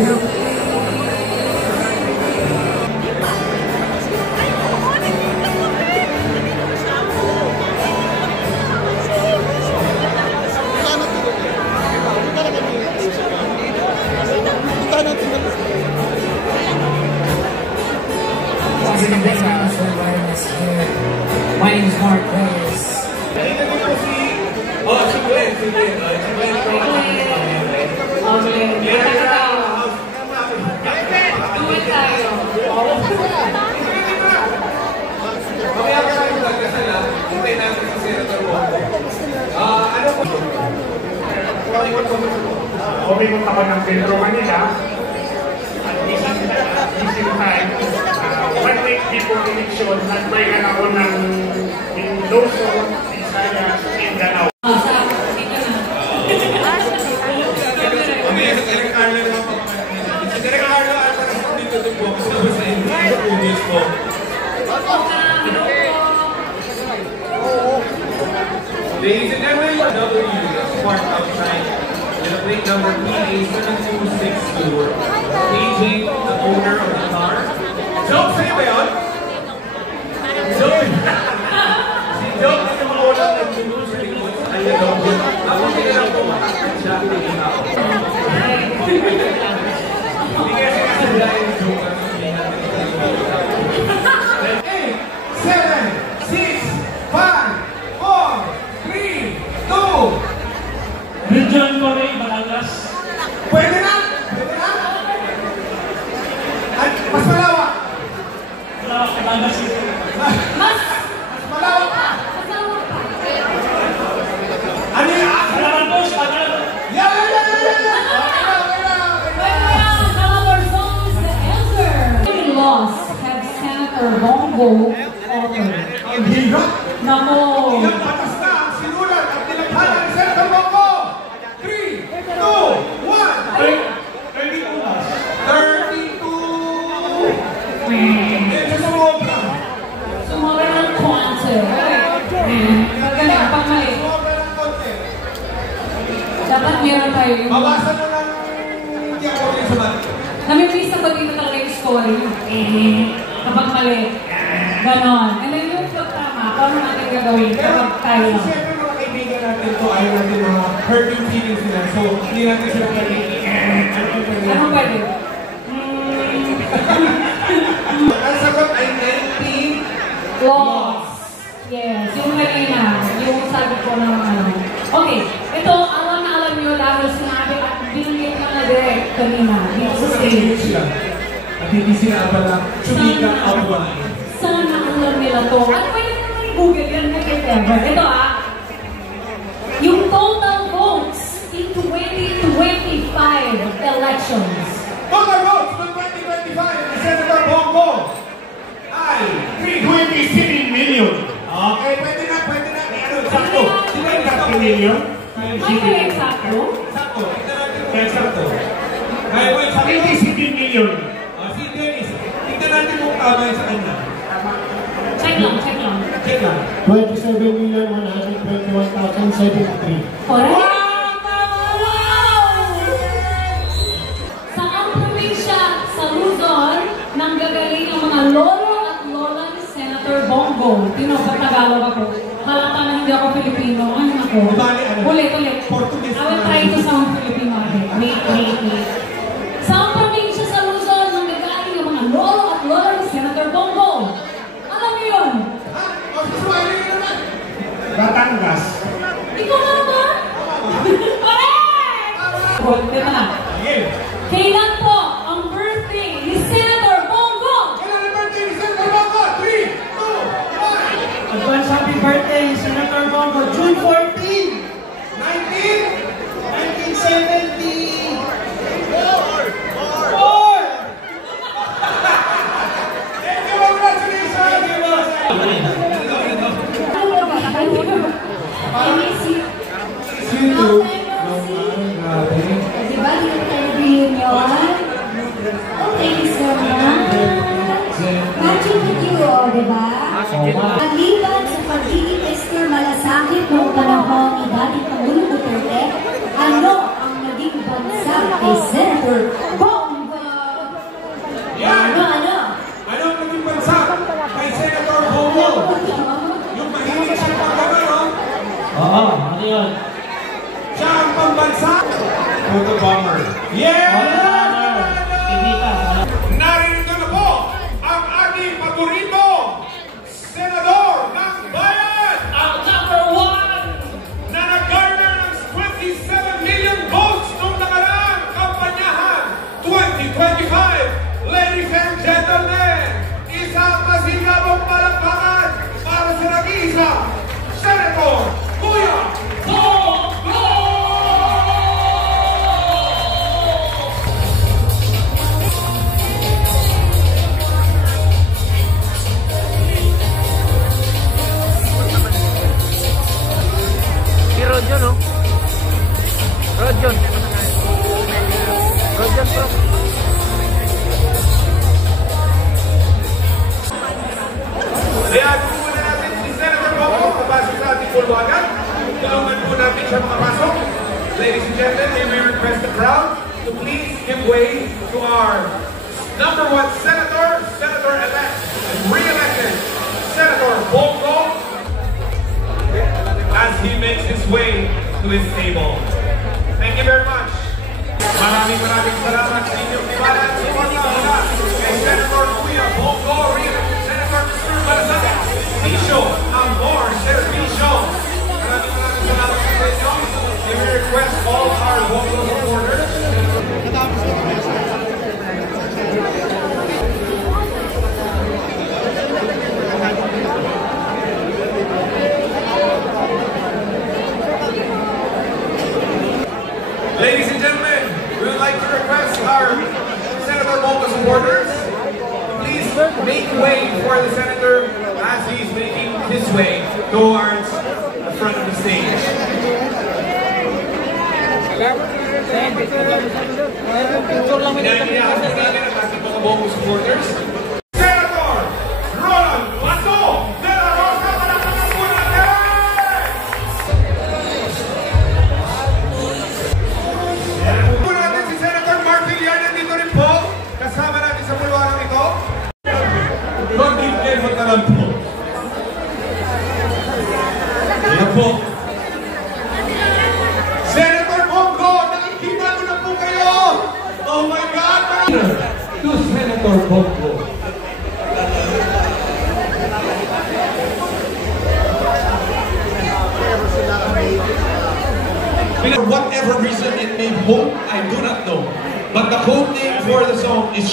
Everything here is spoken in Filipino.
My name is Mark Reyes. Oh, si Gwen. Si Gwen. Okay. Tuwid tayo. Mamaya pa tayo magkasal lang. Hintay natin si Senator Bongo. Ano po? Umikot ako ng Pedro Manila. At isang time, 1 week before election, nag-breakan ako ng Mendoza, Visayas, Mindanao. Mamaya sa Tereng Carlo naman po. Sa Tereng Carlo, ano pa naman dito po? Kasama sa inyo po. Ladies and gentlemen, W, Spark outside. With a plate number PA7262. Aging the owner of the car. Joke, sa'yo ba yun? Joke! Si Joke na yung owner ng tulong sa likod. Ayun daw. Ako hindi lang po matakot siya. Tingin ako. Hindi kasi kasi dahil Joke ang sabihin natin. 8, 7, 6, 5, 4, 3, 2. Region Corey, Batangas. Pwede na! Pwede na! At mas malawak! Malawak, Batangas City. Mas malawak pa! Ano yung Salamat po, salamat. Yan! Lost had Senator Bongo offered. Ang hirap! Nako! Ilang patas na ang sinulat at nilaghan ng Senator Bongo! 3, 2, 1! 32! Medyo sumobra! Sumobra ng konti. Magaling, pag mali. Sumobra ng konti. Dapat meron tayo yung... Bawasan na lang hindi ako rin sa bati. Namimiss na ba dito talaga yung story? Kapag mali. Ganon. And then yung pagtama, paano natin gagawin kapag tayo lang? Siyempre mga kaibigan natin ito, ayaw natin mga hurting feelings nila. So, hindi natin sila pwede. Ano pwede? Ang sagot ay 19. Loss. Yes. Yung kanina. Yung sabi ko ng ano. Okay. Ito, alam na alam nyo dahil sinabi at binigyan ka na direct kanina. Dito sa stage. At hindi sila pala sumikat outline. Sana alam nila to. At pwede naman i-google yan na ever. Ito yung total votes in 2025 elections. Total votes for 2025 ni Senator Bongo ay 327 million. okay, pwede na. Ano, sakto. Sino yung sakto? Million? Ano yung eksakto? Sakto. Ito natin kung sakto. Ay, wait, sakto. 87 million. Si Dennis, tignan natin kung tama yung sa kanya. Check lang. Check lang. 27,121,073. Correct? Saang probinsya sa Luzon nanggagaling ang mga lolo at lola ni Senator Bongo? Tagalog ako. Halata na hindi ako Filipino. Ano ako? Ulit. Portuguese. I will try to sound Filipino again. Wait. Saang probinsya sa Luzon nanggagaling ang mga lolo at lola ni Senator Bongo? Alam niyo yun? Batangas. Ikaw na ba? Correct! Ito na. Kailan po ang birthday ni Senator Bongo? Kailan ang birthday ni Senator Bongo? 3, 2, 1. Advance happy birthday, Senator Bongo, June 14, 1970. Thank you, congratulations! You too. Diba, dito tayo reunion? Thank you so much. Matching with you, diba? Maliban sa pagiging Mr. Malasakit noong panahon ni dating Pangulong Duterte, ano ang naging bansa kay Senator Bongo? 2025, ladies and gentlemen, isang masigabong palakpakan para sa nag-iisa, Senator Kuya Bongo! Si Rodjon, oh. Rodjon. Rodjon Pro. Kaya muna natin si Senator Bongo, papasok sa ating pulwagan. Tulungan po natin siya makapasok. Ladies and gentlemen, may we request the crowd to please give way to our number 1 Senator, Senator-elect, and re-elected, Senator Bongo, as he makes his way to his table. Thank you very much. Maraming salamat sa inyong tiwala at suporta mula kay Senator Kuya Bongo, re-elected Senator Mr. Malasaga, Pisho, Amor, Servisyo. Maraming salamat sa inyo. May we request all our Bongo supporters. Ladies and gentlemen, we would like to request our Senator Bongo supporters to please make way for the Senator as he's making his way towards the front of the stage. Inaaniyahan po natin ang ating mga Bongo supporters. Senator Roland Bato de la Rosa, palakpakan po natin! Po natin si Senator Mark Villar, nandito rin po. Kasama natin sa pulwagan ito. Mag-ibigay mo na lang po. Yan po. Senator Bongo, nakikita ko na po kayo! Oh my God! To Senator Bongo. For whatever reason it may hold, I do not know. But the code name for the song is